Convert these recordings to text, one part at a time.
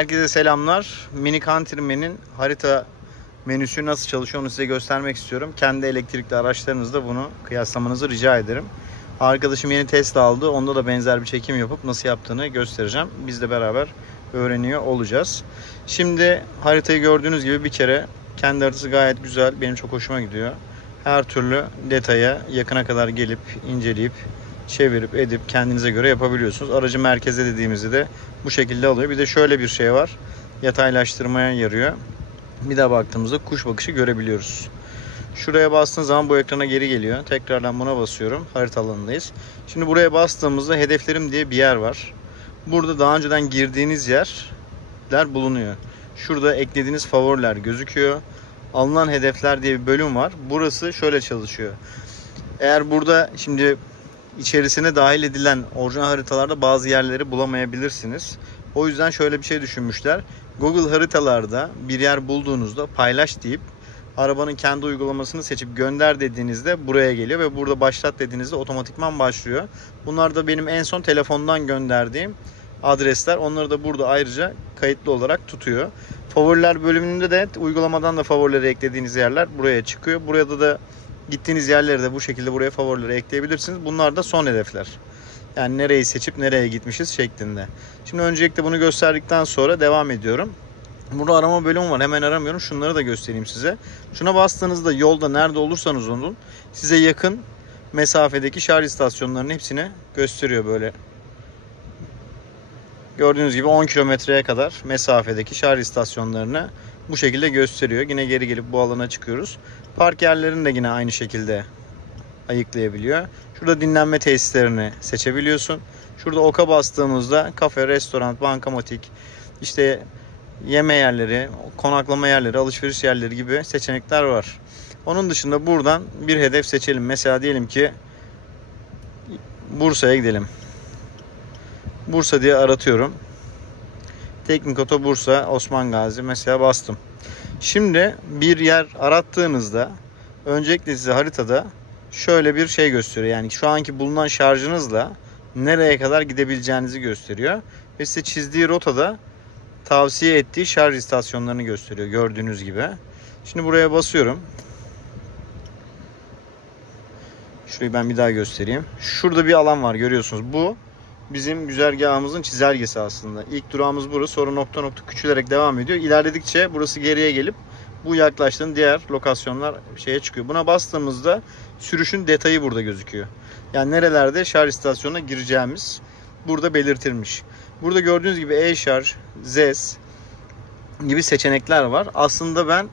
Herkese selamlar. Mini Countryman'in harita menüsü nasıl çalışıyor onu size göstermek istiyorum. Kendi elektrikli araçlarınızda bunu kıyaslamanızı rica ederim. Arkadaşım yeni Tesla aldı. Onda da benzer bir çekim yapıp nasıl yaptığını göstereceğim. Biz de beraber öğreniyor olacağız. Şimdi haritayı gördüğünüz gibi bir kere kendi haritası gayet güzel. Benim çok hoşuma gidiyor. Her türlü detaya yakına kadar gelip inceleyip çevirip edip kendinize göre yapabiliyorsunuz. Aracı merkeze dediğimizde de bu şekilde alıyor. Bir de şöyle bir şey var. Yataylaştırmaya yarıyor. Bir daha baktığımızda kuş bakışı görebiliyoruz. Şuraya bastığınız zaman bu ekrana geri geliyor. Tekrardan buna basıyorum. Harita alanındayız. Şimdi buraya bastığımızda hedeflerim diye bir yer var. Burada daha önceden girdiğiniz yerler bulunuyor. Şurada eklediğiniz favoriler gözüküyor. Alınan hedefler diye bir bölüm var. Burası şöyle çalışıyor. Eğer burada şimdi içerisine dahil edilen orijinal haritalarda bazı yerleri bulamayabilirsiniz. O yüzden şöyle bir şey düşünmüşler. Google haritalarda bir yer bulduğunuzda paylaş deyip arabanın kendi uygulamasını seçip gönder dediğinizde buraya geliyor ve burada başlat dediğinizde otomatikman başlıyor. Bunlar da benim en son telefondan gönderdiğim adresler. Onları da burada ayrıca kayıtlı olarak tutuyor. Favoriler bölümünde de uygulamadan da favorileri eklediğiniz yerler buraya çıkıyor. Burada da gittiğiniz yerleri de bu şekilde buraya favorileri ekleyebilirsiniz. Bunlar da son hedefler. Yani nereyi seçip nereye gitmişiz şeklinde. Şimdi öncelikle bunu gösterdikten sonra devam ediyorum. Burada arama bölümü var. Hemen aramıyorum. Şunları da göstereyim size. Şuna bastığınızda yolda nerede olursanız olun size yakın mesafedeki şarj istasyonlarının hepsini gösteriyor böyle. Gördüğünüz gibi 10 kilometreye kadar mesafedeki şarj istasyonlarını bu şekilde gösteriyor. Yine geri gelip bu alana çıkıyoruz. Park yerlerini de yine aynı şekilde ayıklayabiliyor. Şurada dinlenme tesislerini seçebiliyorsun. Şurada oka bastığımızda kafe, restoran, bankamatik, işte yeme yerleri, konaklama yerleri, alışveriş yerleri gibi seçenekler var. Onun dışında buradan bir hedef seçelim. Mesela diyelim ki Bursa'ya gidelim. Bursa diye aratıyorum. Teknik Oto Bursa, Osman Gazi mesela bastım. Şimdi bir yer arattığınızda öncelikle size haritada şöyle bir şey gösteriyor. Yani şu anki bulunan şarjınızla nereye kadar gidebileceğinizi gösteriyor. Ve size çizdiği rotada tavsiye ettiği şarj istasyonlarını gösteriyor gördüğünüz gibi. Şimdi buraya basıyorum. Şurayı ben bir daha göstereyim. Şurada bir alan var görüyorsunuz. Bu bizim güzergahımızın çizelgesi aslında. İlk durağımız burası. Sonra nokta nokta küçülerek devam ediyor. İlerledikçe burası geriye gelip bu yaklaştığın diğer lokasyonlar şeye çıkıyor. Buna bastığımızda sürüşün detayı burada gözüküyor. Yani nerelerde şarj istasyonuna gireceğimiz burada belirtilmiş. Burada gördüğünüz gibi e-şarj, ZES gibi seçenekler var. Aslında ben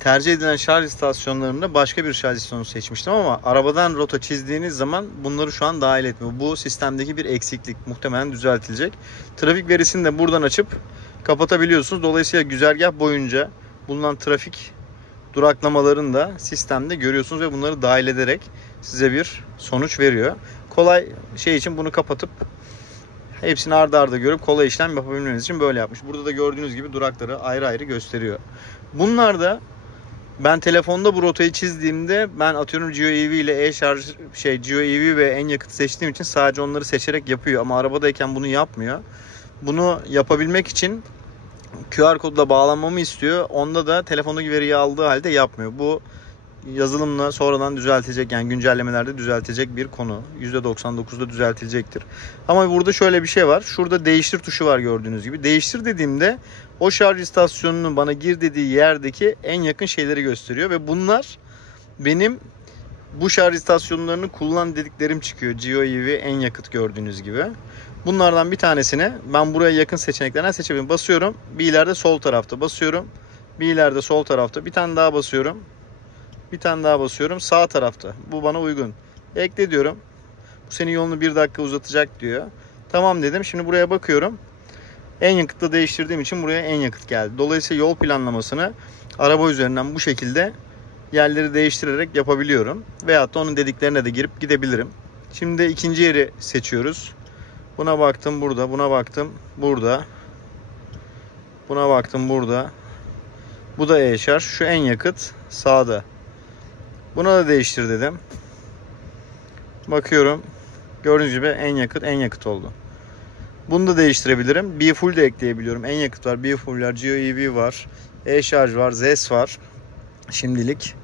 tercih edilen şarj istasyonlarında başka bir şarj istasyonu seçmiştim ama arabadan rota çizdiğiniz zaman bunları şu an dahil etmiyor. Bu sistemdeki bir eksiklik, muhtemelen düzeltilecek. Trafik verisini de buradan açıp kapatabiliyorsunuz. Dolayısıyla güzergah boyunca bulunan trafik duraklamalarını da sistemde görüyorsunuz ve bunları dahil ederek size bir sonuç veriyor. Kolay şey için bunu kapatıp hepsini arda arda görüp kolay işlem yapabilmeniz için böyle yapmış. Burada da gördüğünüz gibi durakları ayrı ayrı gösteriyor. Bunlar da ben telefonda bu rotayı çizdiğimde ben atıyorum GeoEV ile GeoEV ve en yakıt seçtiğim için sadece onları seçerek yapıyor ama arabadayken bunu yapmıyor. Bunu yapabilmek için QR kodla bağlanmamı istiyor. Onda da telefondaki veriyi aldığı halde yapmıyor. Bu yazılımla sonradan düzeltecek, yani güncellemelerde düzeltecek bir konu. %99'da düzeltilecektir. Ama burada şöyle bir şey var. Şurada değiştir tuşu var gördüğünüz gibi. Değiştir dediğimde o şarj istasyonunun bana gir dediği yerdeki en yakın şeyleri gösteriyor ve bunlar benim bu şarj istasyonlarını kullan dediklerim çıkıyor. GeoEV en yakıt gördüğünüz gibi. Bunlardan bir tanesini ben buraya yakın seçeneklerden seçebilirim. Basıyorum. Bir ileride sol tarafta basıyorum. Bir ileride sol tarafta. Bir tane daha basıyorum. Bir tane daha basıyorum. Sağ tarafta. Bu bana uygun. Ekle diyorum. Bu senin yolunu 1 dakika uzatacak diyor. Tamam dedim. Şimdi buraya bakıyorum. En yakıtla değiştirdiğim için buraya en yakıt geldi. Dolayısıyla yol planlamasını araba üzerinden bu şekilde yerleri değiştirerek yapabiliyorum. Veyahut da onun dediklerine de girip gidebilirim. Şimdi de ikinci yeri seçiyoruz. Buna baktım burada. Buna baktım burada. Buna baktım burada. Bu da e-şarj. Şu en yakıt sağda. Buna da değiştir dedim. Bakıyorum. Gördüğünüz gibi en yakıt oldu. Bunu da değiştirebilirim. B-Full de ekleyebiliyorum. En yakıt var, B-Full var, GeoEV var, E-Şarj var, ZES var. Şimdilik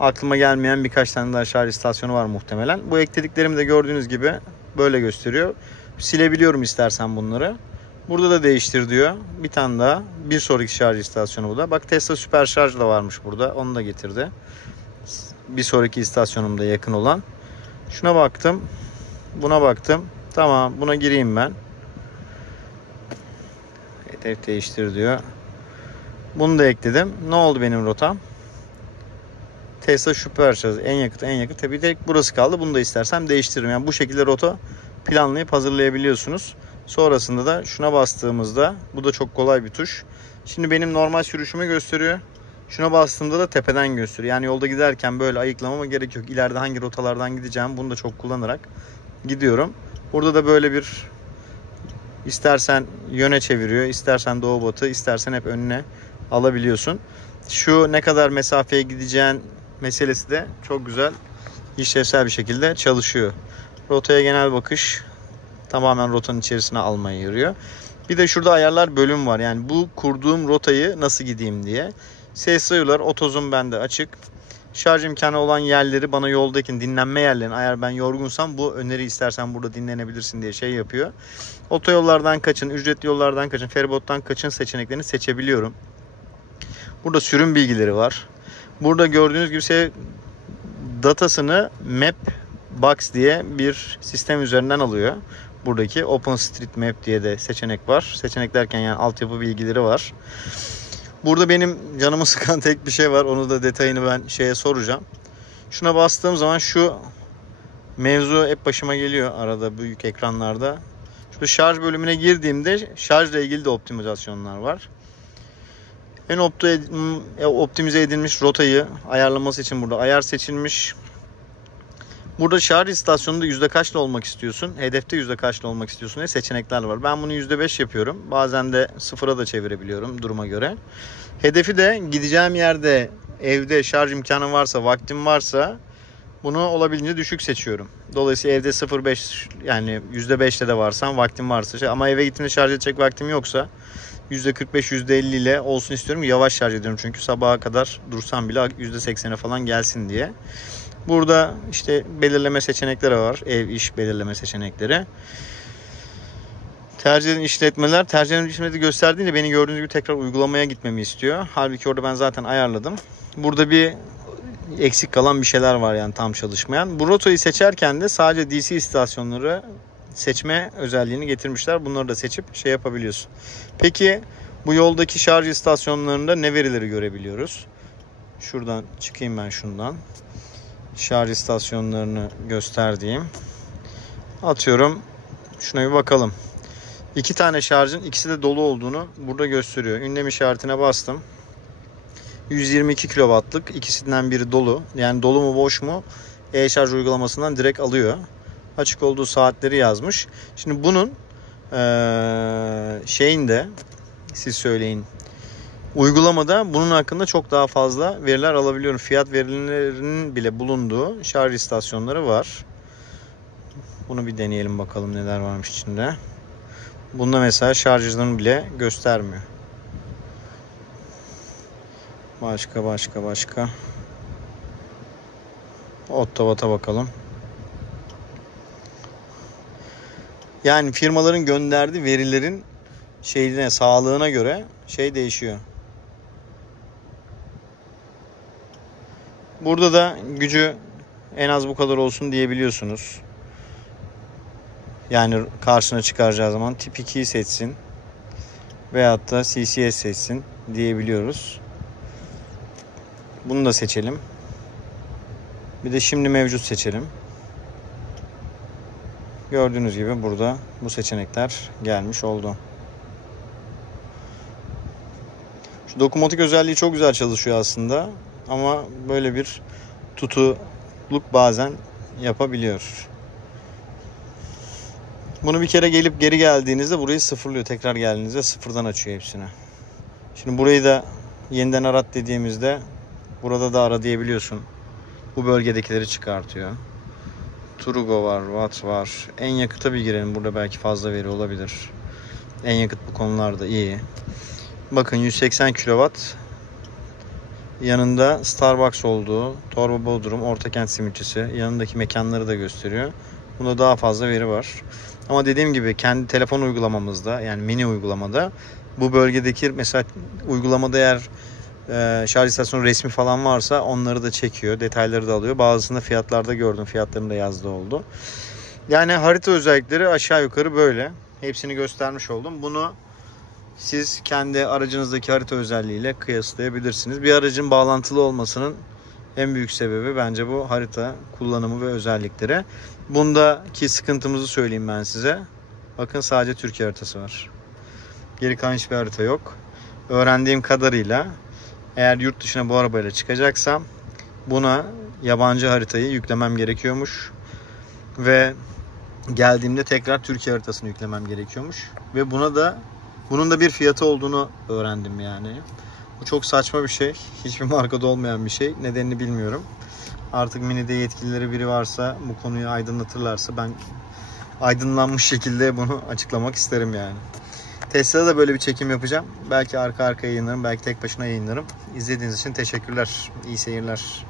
aklıma gelmeyen birkaç tane daha şarj istasyonu var muhtemelen. Bu eklediklerimi de gördüğünüz gibi böyle gösteriyor. Silebiliyorum istersen bunları. Burada da değiştir diyor. Bir tane daha. Bir sonraki şarj istasyonu bu da. Bak Tesla Süper Şarj da varmış burada. Onu da getirdi. Bir sonraki istasyonumda yakın olan. Şuna baktım. Buna baktım. Tamam, buna gireyim ben. Hedef değiştir diyor. Bunu da ekledim. Ne oldu benim rotam? Tesla Süper Şarj en yakıt. Tabii tek burası kaldı. Bunu da istersem değiştiririm. Yani bu şekilde rota planlayıp hazırlayabiliyorsunuz. Sonrasında da şuna bastığımızda, bu da çok kolay bir tuş. Şimdi benim normal sürüşümü gösteriyor. Şuna bastığımda da tepeden gösteriyor. Yani yolda giderken böyle ayıklamama gerek yok. İleride hangi rotalardan gideceğim bunu da çok kullanarak gidiyorum. Burada da böyle bir, istersen yöne çeviriyor, istersen doğu batı, istersen hep önüne alabiliyorsun. Şu ne kadar mesafeye gideceğin meselesi de çok güzel, işlevsel bir şekilde çalışıyor. Rotaya genel bakış tamamen rotanın içerisine almaya yarıyor. Bir de şurada ayarlar bölüm var. Yani bu kurduğum rotayı nasıl gideyim diye. Ses duyular, otozum bende açık. Şarj imkanı olan yerleri bana yoldaki dinlenme yerlerini, eğer ben yorgunsam bu öneri istersen burada dinlenebilirsin diye şey yapıyor. Otoyollardan kaçın, ücretli yollardan kaçın, feribottan kaçın seçeneklerini seçebiliyorum. Burada sürüm bilgileri var. Burada gördüğünüz gibi datasını Mapbox diye bir sistem üzerinden alıyor. Buradaki OpenStreetMap diye de seçenek var. Seçenek derken yani altyapı bilgileri var. Burada benim canımı sıkan tek bir şey var. Onu da detayını ben soracağım. Şuna bastığım zaman şu mevzu hep başıma geliyor arada büyük ekranlarda. Şu şarj bölümüne girdiğimde şarjla ilgili de optimizasyonlar var. En optimize edilmiş rotayı ayarlaması için burada ayar seçilmiş. Burada şarj istasyonunda yüzde kaçla olmak istiyorsun? Hedefte yüzde kaçla olmak istiyorsun diye seçenekler var. Ben bunu %5 yapıyorum. Bazen de sıfıra da çevirebiliyorum duruma göre. Hedefi de gideceğim yerde, evde şarj imkanım varsa, vaktim varsa bunu olabildiğince düşük seçiyorum. Dolayısıyla evde 0,5 yani %5'te de varsam, vaktim varsa ama eve gittiğimde şarj edecek vaktim yoksa %45, %50 ile olsun istiyorum. Yavaş şarj ediyorum çünkü sabaha kadar dursam bile %80'e falan gelsin diye. Burada belirleme seçenekleri var. Ev, iş belirleme seçenekleri. Tercih edilen işletmeler. Tercih edilen işletmeleri gösterdiğinde beni gördüğünüz gibi tekrar uygulamaya gitmemi istiyor. Halbuki orada ben zaten ayarladım. Burada bir eksik kalan bir şeyler var yani tam çalışmayan. Bu rotayı seçerken de sadece DC istasyonları seçme özelliğini getirmişler. Bunları da seçip yapabiliyorsun. Peki bu yoldaki şarj istasyonlarında ne verileri görebiliyoruz? Şuradan çıkayım ben şundan. Şarj istasyonlarını gösterdiğim. Atıyorum. Şuna bir bakalım. 2 tane şarjın ikisi de dolu olduğunu burada gösteriyor. Ünlem işaretine bastım. 122 kW'lık, ikisinden biri dolu. Yani dolu mu boş mu e-şarj uygulamasından direkt alıyor. Açık olduğu saatleri yazmış. Şimdi bunun şeyinde siz söyleyin. Uygulamada bunun hakkında çok daha fazla veriler alabiliyorum. Fiyat verilerinin bile bulunduğu şarj istasyonları var. Bunu bir deneyelim bakalım neler varmış içinde. Bunda mesela şarj hızını bile göstermiyor. Başka. Ottavat'a bakalım. Yani firmaların gönderdiği verilerin sağlığına göre değişiyor. Burada da gücü en az bu kadar olsun diyebiliyorsunuz. Yani karşına çıkaracağı zaman tip 2'yi seçsin veyahut da CCS seçsin diyebiliyoruz. Bunu da seçelim. Bir de şimdi mevcut seçelim. Gördüğünüz gibi burada bu seçenekler gelmiş oldu. Şu dokunmatik özelliği çok güzel çalışıyor aslında. Ama böyle bir tutuluk bazen yapabiliyor. Bunu bir kere gelip geri geldiğinizde burayı sıfırlıyor. Tekrar geldiğinizde sıfırdan açıyor hepsini. Şimdi burayı da yeniden arat dediğimizde burada da ara diyebiliyorsun. Bu bölgedekileri çıkartıyor. Turugo var, Watt var. En yakıta bir girelim. Burada belki fazla veri olabilir. En yakıt bu konularda iyi. Bakın 180 kW. Yanında Starbucks olduğu, Torba Bodrum, Ortakent simitçisi. Yanındaki mekanları da gösteriyor. Bunda daha fazla veri var. Ama dediğim gibi kendi telefon uygulamamızda, yani mini uygulamada bu bölgedeki mesela uygulamada eğer şarj istasyonu resmi falan varsa onları da çekiyor. Detayları da alıyor. Bazısında fiyatlarda gördüm. Fiyatlarını da yazdığı oldu. Yani harita özellikleri aşağı yukarı böyle. Hepsini göstermiş oldum. Bunu siz kendi aracınızdaki harita özelliğiyle kıyaslayabilirsiniz. Bir aracın bağlantılı olmasının en büyük sebebi bence bu harita kullanımı ve özellikleri. Bundaki sıkıntımızı söyleyeyim ben size. Bakın sadece Türkiye haritası var. Geri kalan hiçbir harita yok. Öğrendiğim kadarıyla eğer yurt dışına bu arabayla çıkacaksam buna yabancı haritayı yüklemem gerekiyormuş. Ve geldiğimde tekrar Türkiye haritasını yüklemem gerekiyormuş. Ve bunun da bir fiyatı olduğunu öğrendim yani. Bu çok saçma bir şey. Hiçbir markada olmayan bir şey. Nedenini bilmiyorum. Artık Mini'de yetkilileri biri varsa, bu konuyu aydınlatırlarsa ben aydınlanmış şekilde bunu açıklamak isterim yani. Tesla'da da böyle bir çekim yapacağım. Belki arka arkaya yayınlarım, belki tek başına yayınlarım. İzlediğiniz için teşekkürler. İyi seyirler.